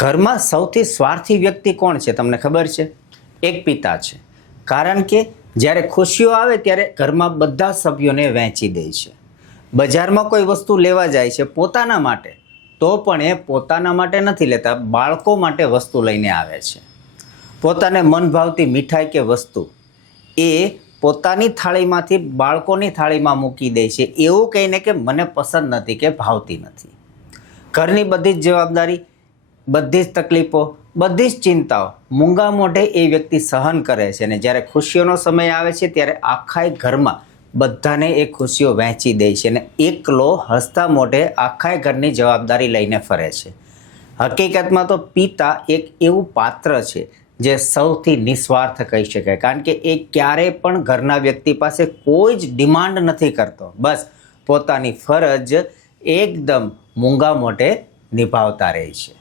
ઘરમાં સૌથી સ્વાર્થી વ્યક્તિ કોણ છે તમને ખબર છે? એક પિતા છે. કારણ કે જ્યારે ખુશીઓ આવે ત્યારે ઘરમાં બધા સભ્યોને વહેંચી દે છે. બજારમાં કોઈ વસ્તુ લેવા જાય છે પોતાના માટે, તો પણ એ પોતાના માટે નથી લેતા, બાળકો માટે વસ્તુ લઈને આવે છે. પોતાને મન ભાવતી મીઠાઈ કે વસ્તુ એ પોતાની થાળીમાંથી બાળકોની થાળીમાં મૂકી દે છે, એવું કહીને કે મને પસંદ નથી કે ભાવતી નથી. ઘરની બધી જ જવાબદારી, બધી જ તકલીફો, બધી જ ચિંતાઓ મૂંગા મોઢે એ વ્યક્તિ સહન કરે છે અને જ્યારે ખુશીઓનો સમય આવે છે ત્યારે આખા ઘરમાં બધાને એ ખુશીઓ વહેંચી દે છે અને એકલો હસતા મોઢે આખા ઘરની જવાબદારી લઈને ફરે છે. હકીકતમાં તો પિતા એક એવું પાત્ર છે જે સૌથી નિસ્વાર્થ કહી શકાય, કારણ કે એ ક્યારેય પણ ઘરના વ્યક્તિ પાસે કોઈ જ ડિમાન્ડ નથી કરતો. બસ પોતાની ફરજ એકદમ મૂંગા મોઢે નિભાવતા રહે છે.